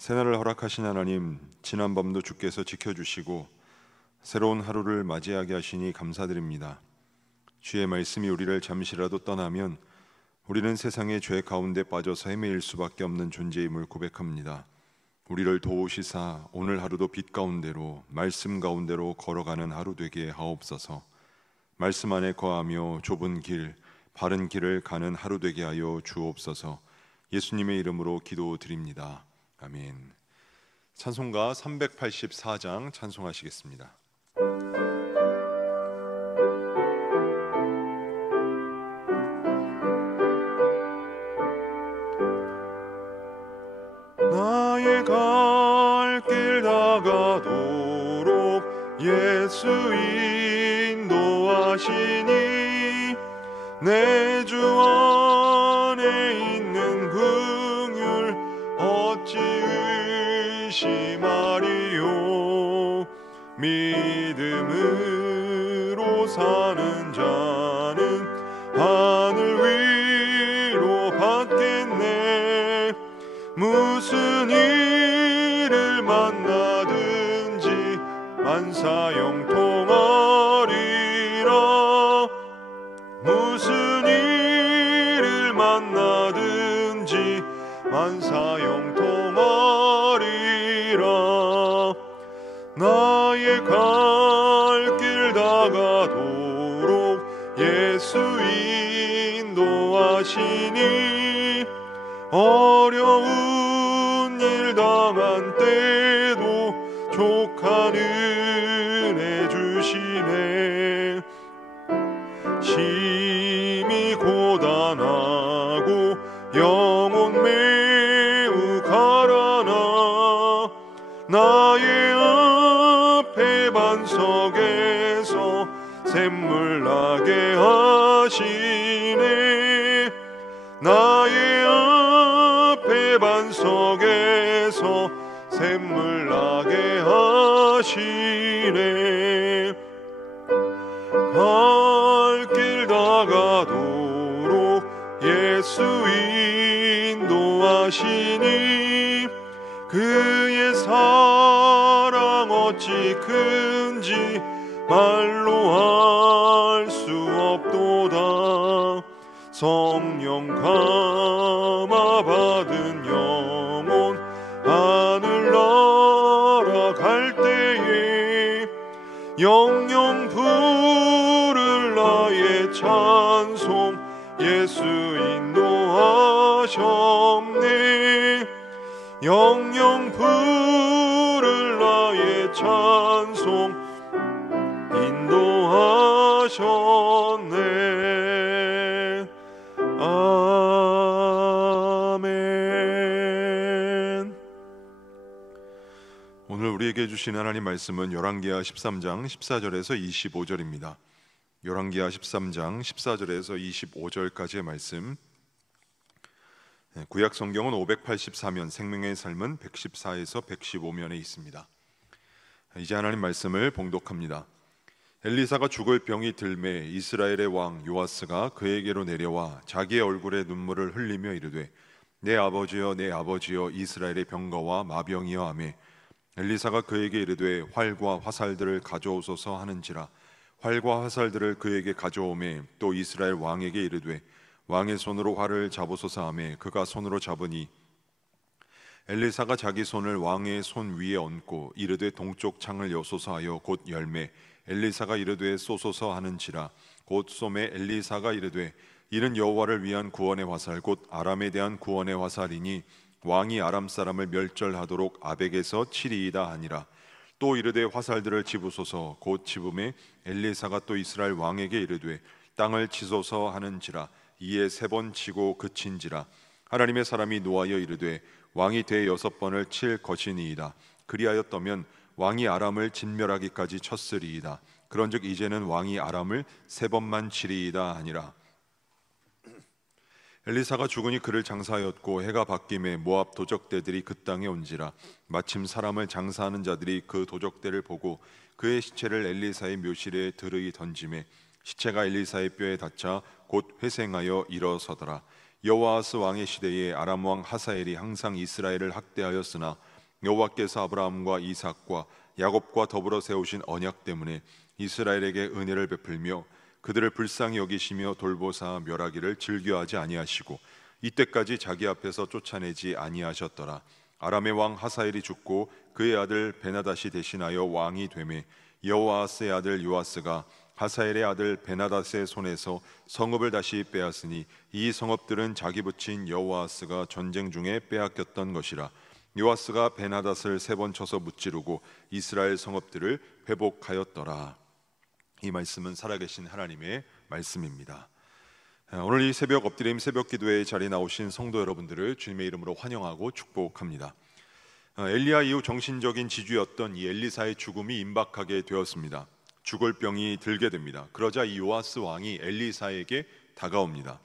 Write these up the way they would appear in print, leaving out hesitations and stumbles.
새날을 허락하신 하나님, 지난 밤도 주께서 지켜주시고 새로운 하루를 맞이하게 하시니 감사드립니다. 주의 말씀이 우리를 잠시라도 떠나면 우리는 세상의 죄 가운데 빠져서 헤매일 수밖에 없는 존재임을 고백합니다. 우리를 도우시사 오늘 하루도 빛 가운데로, 말씀 가운데로 걸어가는 하루 되게 하옵소서. 말씀 안에 거하며 좁은 길, 바른 길을 가는 하루 되게 하여 주옵소서. 예수님의 이름으로 기도드립니다. 아멘. 찬송가 384장 찬송하시겠습니다. 나의 갈 길 다가도록 예수 인도하시니 내 주 안에 있는 긍휼 어찌 의심하리요. 믿음으로 사는 자는 하늘 위로 받겠네. 무슨 일을 만나든지 만사형통하리라. 무슨 일을 만나든지 만사형통하리라. 나의 갈 길 다가도록 예수 인도하시니 어려운 일 당한 때도 족한 은혜 주시네. 심히 고단하고 영혼 매우 가라나 나의 앞에 반석에서 샘물 나게 하시네. 나의 앞에 반석에서 샘물 나게 하시네. 갈 길 다가도록 예수 인도하시니 그의 사랑 어찌 큰지 말로 할 수 없도다. 성령 감화 받은 영혼 하늘 날아갈 때에 영영 부를 나의 찬송 예수 인도하셨네. 영영 부를 나의 찬송 인도하셨네. 아멘. 오늘 우리에게 주신 하나님 말씀은 열왕기하 13장 14절에서 25절입니다. 열왕기하 13장 14절에서 25절까지의 말씀. 구약 성경은 584면, 생명의 삶은 114에서 115면에 있습니다. 이제 하나님 말씀을 봉독합니다. 엘리사가 죽을 병이 들매 이스라엘의 왕 요아스가 그에게로 내려와 자기의 얼굴에 눈물을 흘리며 이르되 내 아버지여 내 아버지여 이스라엘의 병거와 마병이여 하매 엘리사가 그에게 이르되 활과 화살들을 가져오소서 하는지라. 활과 화살들을 그에게 가져오매 또 이스라엘 왕에게 이르되 왕의 손으로 활을 잡으소서 하매 그가 손으로 잡으니 엘리사가 자기 손을 왕의 손 위에 얹고 이르되 동쪽 창을 여소서 하여 곧 열매 엘리사가 이르되 쏘소서 하는지라. 곧 쏘매 엘리사가 이르되 이는 여호와를 위한 구원의 화살 곧 아람에 대한 구원의 화살이니 왕이 아람 사람을 멸절하도록 아벡에서 치리이다 하니라. 또 이르되 화살들을 집으소서. 곧 집음에 엘리사가 또 이스라엘 왕에게 이르되 땅을 치소서 하는지라. 이에 3번 치고 그친지라. 하나님의 사람이 노하여 이르되 왕이 대여섯번을 칠 것이니이다. 그리하였더면 왕이 아람을 진멸하기까지 쳤으리이다. 그런즉 이제는 왕이 아람을 3번만 치리이다 하니라. 엘리사가 죽으니 그를 장사하였고 해가 바뀜에 모압 도적대들이 그 땅에 온지라. 마침 사람을 장사하는 자들이 그 도적대를 보고 그의 시체를 엘리사의 묘실에 들의 던지매 시체가 엘리사의 뼈에 닿자 곧 회생하여 일어서더라. 여호아스 왕의 시대에 아람 왕 하사엘이 항상 이스라엘을 학대하였으나 여호와께서 아브라함과 이삭과 야곱과 더불어 세우신 언약 때문에 이스라엘에게 은혜를 베풀며 그들을 불쌍히 여기시며 돌보사 멸하기를 즐겨하지 아니하시고 이때까지 자기 앞에서 쫓아내지 아니하셨더라. 아람의 왕 하사엘이 죽고 그의 아들 베나닷이 대신하여 왕이 되매 여호아스의 아들 요아스가 하사엘의 아들 베나닷의 손에서 성읍을 다시 빼앗으니 이 성읍들은 자기 붙인 여호아스가 전쟁 중에 빼앗겼던 것이라. 요아스가 베나닷을 3번 쳐서 무찌르고 이스라엘 성읍들을 회복하였더라. 이 말씀은 살아계신 하나님의 말씀입니다. 오늘 이 새벽 엎드림 새벽 기도의 자리에 나오신 성도 여러분들을 주님의 이름으로 환영하고 축복합니다. 엘리야 이후 정신적인 지주였던 이 엘리사의 죽음이 임박하게 되었습니다. 죽을 병이 들게 됩니다. 그러자 이 요아스 왕이 엘리사에게 다가옵니다.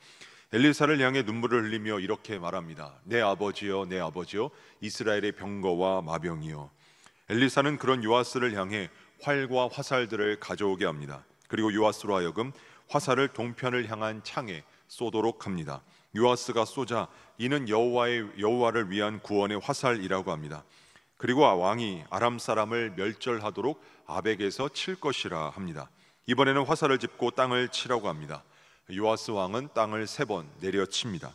엘리사를 향해 눈물을 흘리며 이렇게 말합니다. 내 아버지여, 내 아버지여, 이스라엘의 병거와 마병이여. 엘리사는 그런 요아스를 향해 활과 화살들을 가져오게 합니다. 그리고 요아스로 하여금 화살을 동편을 향한 창에 쏘도록 합니다. 요아스가 쏘자 이는 여호와를 위한 구원의 화살이라고 합니다. 그리고 왕이 아람 사람을 멸절하도록 아벡에서 칠 것이라 합니다. 이번에는 화살을 짚고 땅을 치라고 합니다. 요아스 왕은 땅을 3번 내려칩니다.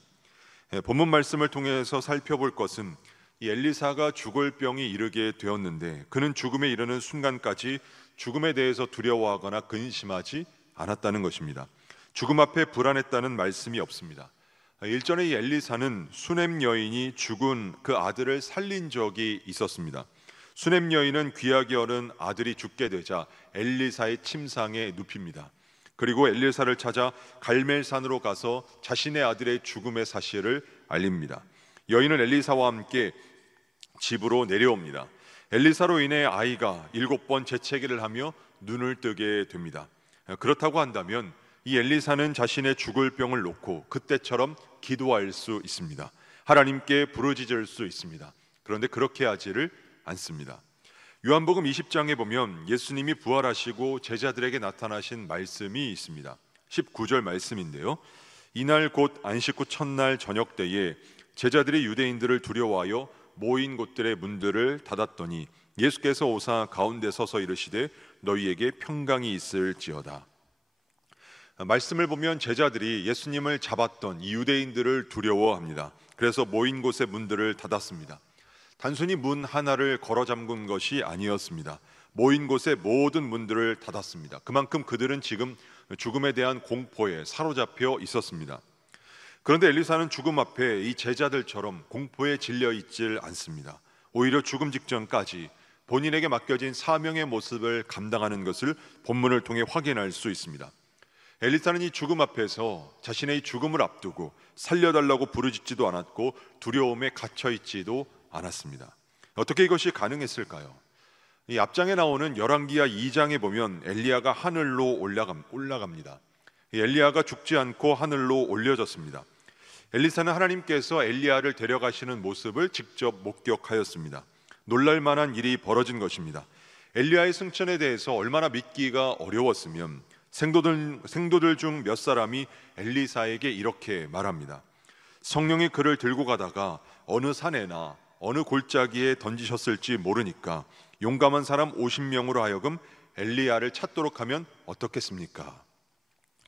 본문 말씀을 통해서 살펴볼 것은 이 엘리사가 죽을 병이 이르게 되었는데 그는 죽음에 이르는 순간까지 죽음에 대해서 두려워하거나 근심하지 않았다는 것입니다. 죽음 앞에 불안했다는 말씀이 없습니다. 일전에 이 엘리사는 수넴 여인이 죽은 그 아들을 살린 적이 있었습니다. 수넴 여인은 귀하게 여른 아들이 죽게 되자 엘리사의 침상에 눕힙니다. 그리고 엘리사를 찾아 갈멜산으로 가서 자신의 아들의 죽음의 사실을 알립니다. 여인은 엘리사와 함께 집으로 내려옵니다. 엘리사로 인해 아이가 7번 재채기를 하며 눈을 뜨게 됩니다. 그렇다고 한다면 이 엘리사는 자신의 죽을 병을 놓고 그때처럼 기도할 수 있습니다. 하나님께 부르짖을 수 있습니다. 그런데 그렇게 하지를 않습니다. 요한복음 20장에 보면 예수님이 부활하시고 제자들에게 나타나신 말씀이 있습니다. 19절 말씀인데요. 이날 곧 안식 후 첫날 저녁 때에 제자들이 유대인들을 두려워하여 모인 곳들의 문들을 닫았더니 예수께서 오사 가운데 서서 이르시되 너희에게 평강이 있을지어다. 말씀을 보면 제자들이 예수님을 잡았던 이 유대인들을 두려워합니다. 그래서 모인 곳의 문들을 닫았습니다. 단순히 문 하나를 걸어 잠근 것이 아니었습니다. 모인 곳의 모든 문들을 닫았습니다. 그만큼 그들은 지금 죽음에 대한 공포에 사로잡혀 있었습니다. 그런데 엘리사는 죽음 앞에 이 제자들처럼 공포에 질려 있질 않습니다. 오히려 죽음 직전까지 본인에게 맡겨진 사명의 모습을 감당하는 것을 본문을 통해 확인할 수 있습니다. 엘리사는 이 죽음 앞에서 자신의 이 죽음을 앞두고 살려달라고 부르짖지도 않았고 두려움에 갇혀있지도 않았습니다. 어떻게 이것이 가능했을까요? 이 앞장에 나오는 열왕기하 2장에 보면 엘리야가 하늘로 올라갑니다. 엘리야가 죽지 않고 하늘로 올려졌습니다. 엘리사는 하나님께서 엘리야를 데려가시는 모습을 직접 목격하였습니다. 놀랄만한 일이 벌어진 것입니다. 엘리야의 승천에 대해서 얼마나 믿기가 어려웠으면 생도들 중 몇 사람이 엘리사에게 이렇게 말합니다. 성령이 그를 들고 가다가 어느 산에나 어느 골짜기에 던지셨을지 모르니까 용감한 사람 50명으로 하여금 엘리야를 찾도록 하면 어떻겠습니까?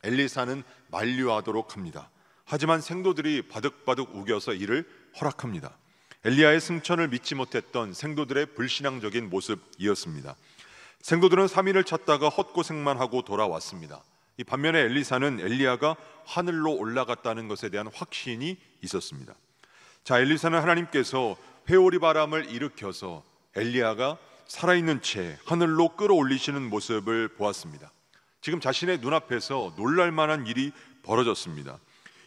엘리사는 만류하도록 합니다. 하지만 생도들이 바득바득 우겨서 이를 허락합니다. 엘리야의 승천을 믿지 못했던 생도들의 불신앙적인 모습이었습니다. 생도들은 3일을 찾다가 헛고생만 하고 돌아왔습니다. 이 반면에 엘리사는 엘리야가 하늘로 올라갔다는 것에 대한 확신이 있었습니다. 자, 엘리사는 하나님께서 회오리 바람을 일으켜서 엘리야가 살아있는 채 하늘로 끌어올리시는 모습을 보았습니다. 지금 자신의 눈앞에서 놀랄만한 일이 벌어졌습니다.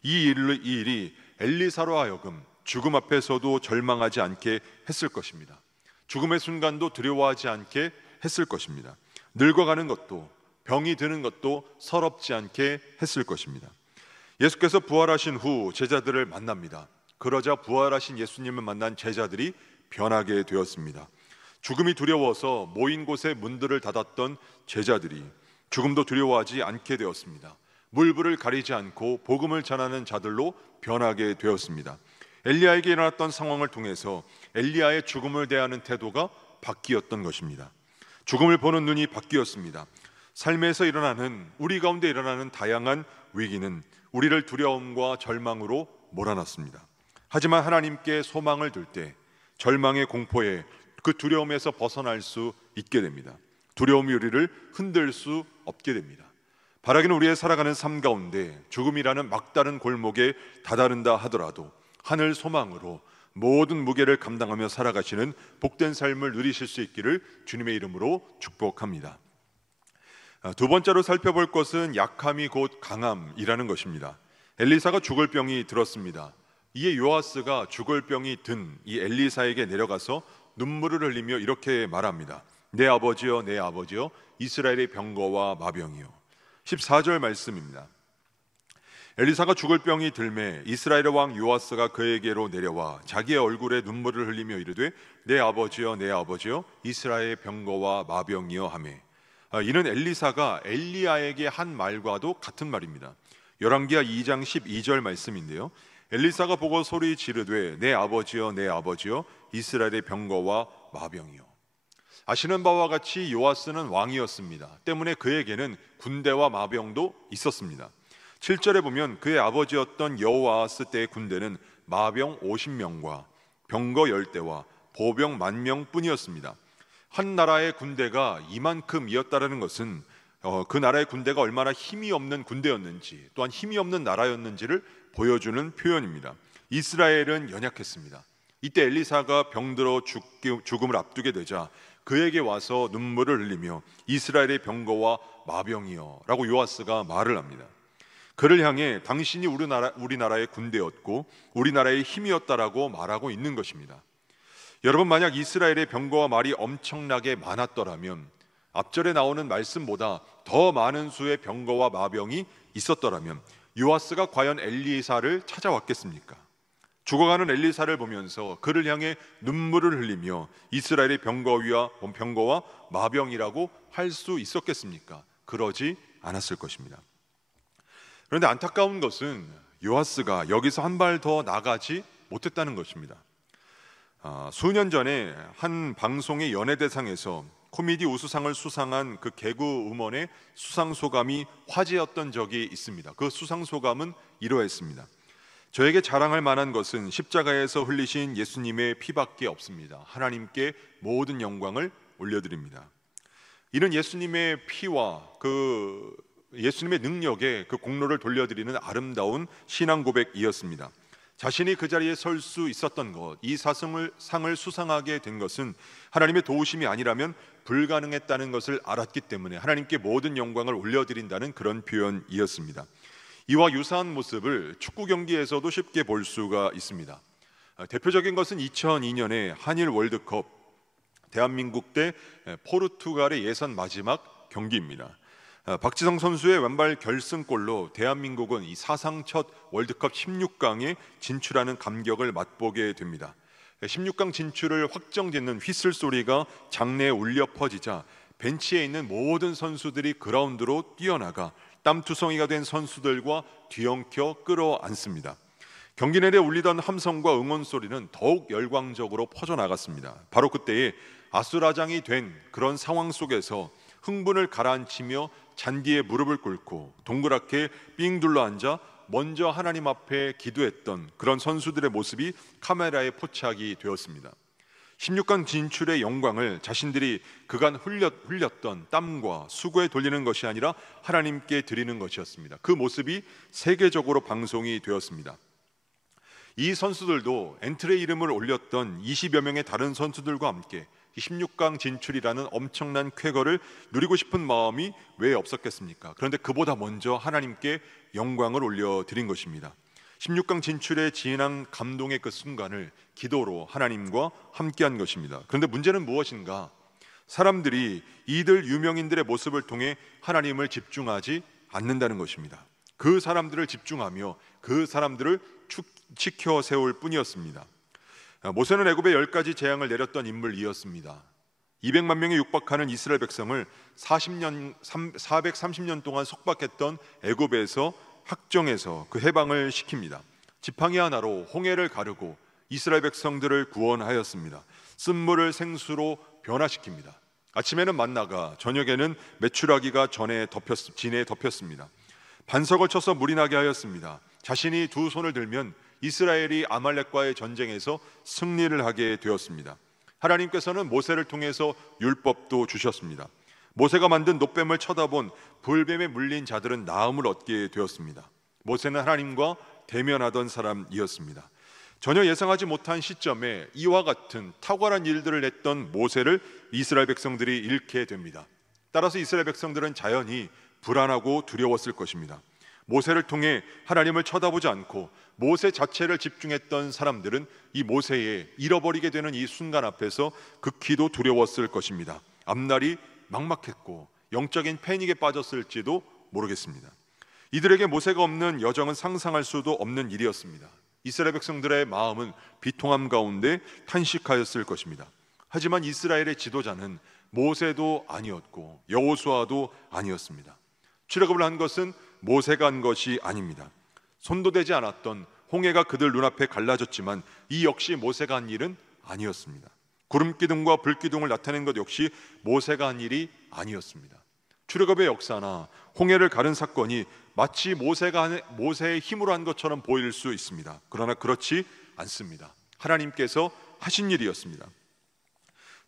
이 일이 엘리사로 하여금 죽음 앞에서도 절망하지 않게 했을 것입니다. 죽음의 순간도 두려워하지 않게 했을 것입니다. 늙어가는 것도 병이 드는 것도 서럽지 않게 했을 것입니다. 예수께서 부활하신 후 제자들을 만납니다. 그러자 부활하신 예수님을 만난 제자들이 변하게 되었습니다. 죽음이 두려워서 모인 곳에 문들을 닫았던 제자들이 죽음도 두려워하지 않게 되었습니다. 물불을 가리지 않고 복음을 전하는 자들로 변하게 되었습니다. 엘리야에게 일어났던 상황을 통해서 엘리야의 죽음을 대하는 태도가 바뀌었던 것입니다. 죽음을 보는 눈이 바뀌었습니다. 삶에서 일어나는, 우리 가운데 일어나는 다양한 위기는 우리를 두려움과 절망으로 몰아넣습니다. 하지만 하나님께 소망을 둘 때 절망의 공포에, 그 두려움에서 벗어날 수 있게 됩니다. 두려움이 우리를 흔들 수 없게 됩니다. 바라기는 우리의 살아가는 삶 가운데 죽음이라는 막다른 골목에 다다른다 하더라도 하늘 소망으로 모든 무게를 감당하며 살아가시는 복된 삶을 누리실 수 있기를 주님의 이름으로 축복합니다. 두 번째로 살펴볼 것은 약함이 곧 강함이라는 것입니다. 엘리사가 죽을 병이 들었습니다. 이에 요아스가 죽을 병이 든 이 엘리사에게 내려가서 눈물을 흘리며 이렇게 말합니다. 내 아버지여, 내 아버지여, 이스라엘의 병거와 마병이요. 14절 말씀입니다. 엘리사가 죽을 병이 들매 이스라엘의 왕 요아스가 그에게로 내려와 자기의 얼굴에 눈물을 흘리며 이르되 내 아버지여, 내 아버지여, 이스라엘의 병거와 마병이여 하매. 이는 엘리사가 엘리야에게 한 말과도 같은 말입니다. 열왕기하 2장 12절 말씀인데요, 엘리사가 보고 소리 지르되 내 아버지여, 내 아버지여, 이스라엘의 병거와 마병이요. 아시는 바와 같이 요아스는 왕이었습니다. 때문에 그에게는 군대와 마병도 있었습니다. 7절에 보면 그의 아버지였던 여호아스 때의 군대는 마병 50명과 병거 10대와 보병 10,000명 뿐이었습니다. 한 나라의 군대가 이만큼이었다는 것은 그 나라의 군대가 얼마나 힘이 없는 군대였는지, 또한 힘이 없는 나라였는지를 보여주는 표현입니다. 이스라엘은 연약했습니다. 이때 엘리사가 병들어 죽음을 앞두게 되자 그에게 와서 눈물을 흘리며 이스라엘의 병거와 마병이여 라고 요아스가 말을 합니다. 그를 향해 당신이 우리나라의 군대였고 우리나라의 힘이었다라고 말하고 있는 것입니다. 여러분, 만약 이스라엘의 병거와 말이 엄청나게 많았더라면, 앞절에 나오는 말씀보다 더 많은 수의 병거와 마병이 있었더라면 요아스가 과연 엘리사를 찾아왔겠습니까? 죽어가는 엘리사를 보면서 그를 향해 눈물을 흘리며 이스라엘의 병거와 마병이라고 할 수 있었겠습니까? 그러지 않았을 것입니다. 그런데 안타까운 것은 요아스가 여기서 한 발 더 나가지 못했다는 것입니다. 수년 전에 한 방송의 연예대상에서 코미디 우수상을 수상한 그 개그 음원의 수상소감이 화제였던 적이 있습니다. 그 수상소감은 이러했습니다. 저에게 자랑할 만한 것은 십자가에서 흘리신 예수님의 피밖에 없습니다. 하나님께 모든 영광을 올려드립니다. 이는 예수님의 피와 그 예수님의 능력에 그 공로를 돌려드리는 아름다운 신앙 고백이었습니다. 자신이 그 자리에 설 수 있었던 것, 이 상을 수상하게 된 것은 하나님의 도우심이 아니라면 불가능했다는 것을 알았기 때문에 하나님께 모든 영광을 올려드린다는 그런 표현이었습니다. 이와 유사한 모습을 축구 경기에서도 쉽게 볼 수가 있습니다. 대표적인 것은 2002년의 한일 월드컵, 대한민국 대 포르투갈의 예선 마지막 경기입니다. 박지성 선수의 왼발 결승골로 대한민국은 이 사상 첫 월드컵 16강에 진출하는 감격을 맛보게 됩니다. 16강 진출을 확정짓는 휘슬 소리가 장내에 울려 퍼지자 벤치에 있는 모든 선수들이 그라운드로 뛰어나가 땀투성이가 된 선수들과 뒤엉켜 끌어안습니다. 경기 내내 울리던 함성과 응원 소리는 더욱 열광적으로 퍼져나갔습니다. 바로 그때에 아수라장이 된 그런 상황 속에서 흥분을 가라앉히며 잔디에 무릎을 꿇고 동그랗게 삥 둘러앉아 먼저 하나님 앞에 기도했던 그런 선수들의 모습이 카메라에 포착이 되었습니다. 16강 진출의 영광을 자신들이 그간 흘렸던 땀과 수고에 돌리는 것이 아니라 하나님께 드리는 것이었습니다. 그 모습이 세계적으로 방송이 되었습니다. 이 선수들도 엔트리에 이름을 올렸던 20여 명의 다른 선수들과 함께 16강 진출이라는 엄청난 쾌거를 누리고 싶은 마음이 왜 없었겠습니까? 그런데 그보다 먼저 하나님께 영광을 올려드린 것입니다. 16강 진출에 진한 감동의 그 순간을 기도로 하나님과 함께한 것입니다. 그런데 문제는 무엇인가? 사람들이 이들 유명인들의 모습을 통해 하나님을 집중하지 않는다는 것입니다. 그 사람들을 집중하며 그 사람들을 지켜 세울 뿐이었습니다. 모세는 애굽에 10가지 재앙을 내렸던 인물이었습니다. 200만 명에 육박하는 이스라엘 백성을 430년 동안 속박했던 애굽에서 확정해서 그 해방을 시킵니다. 지팡이 하나로 홍해를 가르고 이스라엘 백성들을 구원하였습니다. 쓴물을 생수로 변화시킵니다. 아침에는 만나가, 저녁에는 메추라기가 진에 덮였습니다. 반석을 쳐서 물이 나게 하였습니다. 자신이 두 손을 들면 이스라엘이 아말렉과의 전쟁에서 승리를 하게 되었습니다. 하나님께서는 모세를 통해서 율법도 주셨습니다. 모세가 만든 놋뱀을 쳐다본 불뱀에 물린 자들은 나음을 얻게 되었습니다. 모세는 하나님과 대면하던 사람이었습니다. 전혀 예상하지 못한 시점에 이와 같은 탁월한 일들을 했던 모세를 이스라엘 백성들이 잃게 됩니다. 따라서 이스라엘 백성들은 자연히 불안하고 두려웠을 것입니다. 모세를 통해 하나님을 쳐다보지 않고 모세 자체를 집중했던 사람들은 이 모세의 잃어버리게 되는 이 순간 앞에서 극히도 두려웠을 것입니다. 앞날이 막막했고 영적인 패닉에 빠졌을지도 모르겠습니다. 이들에게 모세가 없는 여정은 상상할 수도 없는 일이었습니다. 이스라엘 백성들의 마음은 비통함 가운데 탄식하였을 것입니다. 하지만 이스라엘의 지도자는 모세도 아니었고 여호수아도 아니었습니다. 출애굽을 한 것은 모세가 한 것이 아닙니다. 손도 대지 않았던 홍해가 그들 눈앞에 갈라졌지만 이 역시 모세가 한 일은 아니었습니다. 구름기둥과 불기둥을 나타낸 것 역시 모세가 한 일이 아니었습니다. 출애굽의 역사나 홍해를 가른 사건이 마치 모세의 힘으로 한 것처럼 보일 수 있습니다. 그러나 그렇지 않습니다. 하나님께서 하신 일이었습니다.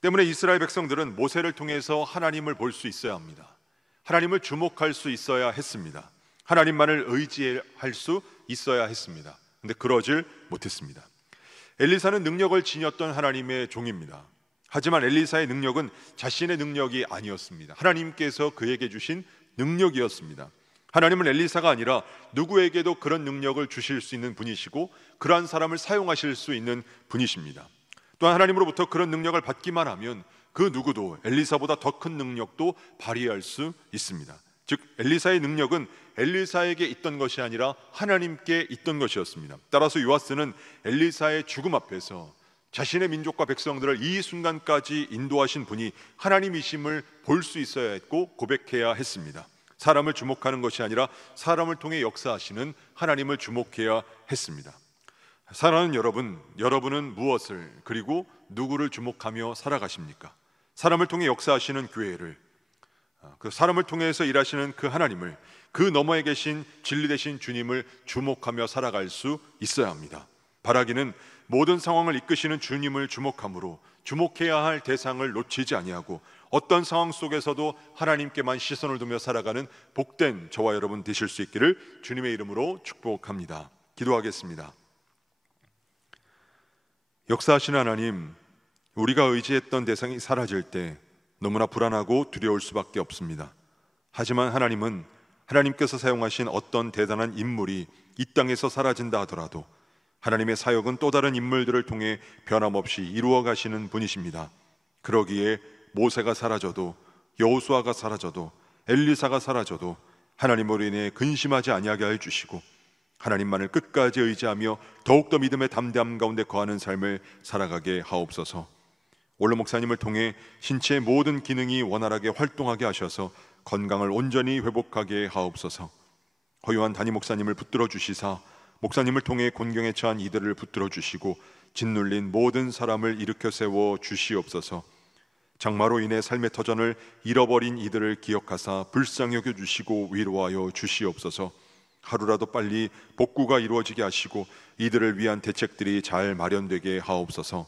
때문에 이스라엘 백성들은 모세를 통해서 하나님을 볼 수 있어야 합니다. 하나님을 주목할 수 있어야 했습니다. 하나님만을 의지할 수 있어야 했습니다. 그런데 그러질 못했습니다. 엘리사는 능력을 지녔던 하나님의 종입니다. 하지만 엘리사의 능력은 자신의 능력이 아니었습니다. 하나님께서 그에게 주신 능력이었습니다. 하나님은 엘리사가 아니라 누구에게도 그런 능력을 주실 수 있는 분이시고 그러한 사람을 사용하실 수 있는 분이십니다. 또한 하나님으로부터 그런 능력을 받기만 하면 그 누구도 엘리사보다 더 큰 능력도 발휘할 수 있습니다. 즉 엘리사의 능력은 엘리사에게 있던 것이 아니라 하나님께 있던 것이었습니다. 따라서 요아스는 엘리사의 죽음 앞에서 자신의 민족과 백성들을 이 순간까지 인도하신 분이 하나님이심을 볼 수 있어야 했고 고백해야 했습니다. 사람을 주목하는 것이 아니라 사람을 통해 역사하시는 하나님을 주목해야 했습니다. 사랑하는 여러분은 무엇을 그리고 누구를 주목하며 살아가십니까? 사람을 통해 역사하시는 교회를, 그 사람을 통해서 일하시는 그 하나님을, 그 너머에 계신 진리 되신 주님을 주목하며 살아갈 수 있어야 합니다. 바라기는 모든 상황을 이끄시는 주님을 주목함으로 주목해야 할 대상을 놓치지 아니하고 어떤 상황 속에서도 하나님께만 시선을 두며 살아가는 복된 저와 여러분 되실 수 있기를 주님의 이름으로 축복합니다. 기도하겠습니다. 역사하시는 하나님, 우리가 의지했던 대상이 사라질 때 너무나 불안하고 두려울 수밖에 없습니다. 하지만 하나님께서 사용하신 어떤 대단한 인물이 이 땅에서 사라진다 하더라도 하나님의 사역은 또 다른 인물들을 통해 변함없이 이루어 가시는 분이십니다. 그러기에 모세가 사라져도, 여호수아가 사라져도, 엘리사가 사라져도 하나님으로 인해 근심하지 아니하게 해 주시고 하나님만을 끝까지 의지하며 더욱더 믿음의 담대함 가운데 거하는 삶을 살아가게 하옵소서. 원로 목사님을 통해 신체의 모든 기능이 원활하게 활동하게 하셔서 건강을 온전히 회복하게 하옵소서. 허요한 담임 목사님을 붙들어 주시사 목사님을 통해 곤경에 처한 이들을 붙들어 주시고 짓눌린 모든 사람을 일으켜 세워 주시옵소서. 장마로 인해 삶의 터전을 잃어버린 이들을 기억하사 불쌍히 여겨 주시고 위로하여 주시옵소서. 하루라도 빨리 복구가 이루어지게 하시고 이들을 위한 대책들이 잘 마련되게 하옵소서.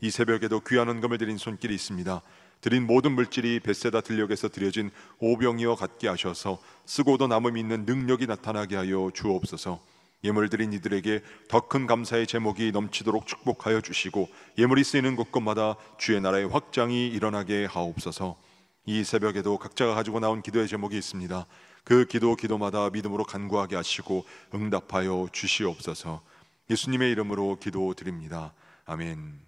이 새벽에도 귀한 헌금을 드린 손길이 있습니다. 드린 모든 물질이 벳세다 들녘에서 드려진 오병이어 같게 하셔서 쓰고도 남음 있는 능력이 나타나게 하여 주옵소서. 예물 드린 이들에게 더 큰 감사의 제목이 넘치도록 축복하여 주시고 예물이 쓰이는 곳곳마다 주의 나라의 확장이 일어나게 하옵소서. 이 새벽에도 각자가 가지고 나온 기도의 제목이 있습니다. 그 기도마다 믿음으로 간구하게 하시고 응답하여 주시옵소서. 예수님의 이름으로 기도드립니다. 아멘.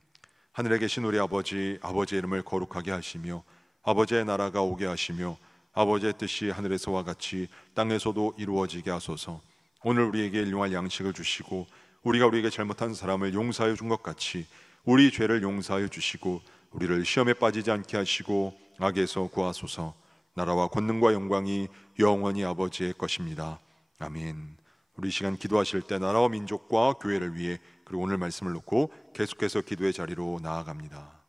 하늘에 계신 우리 아버지의 이름을 거룩하게 하시며 아버지의 나라가 오게 하시며 아버지의 뜻이 하늘에서와 같이 땅에서도 이루어지게 하소서. 오늘 우리에게 일용할 양식을 주시고 우리가 우리에게 잘못한 사람을 용서하여 준 것 같이 우리 죄를 용서하여 주시고 우리를 시험에 빠지지 않게 하시고 악에서 구하소서. 나라와 권능과 영광이 영원히 아버지의 것입니다. 아멘. 우리 이 시간 기도하실 때 나라와 민족과 교회를 위해, 그리고 오늘 말씀을 놓고 계속해서 기도의 자리로 나아갑니다.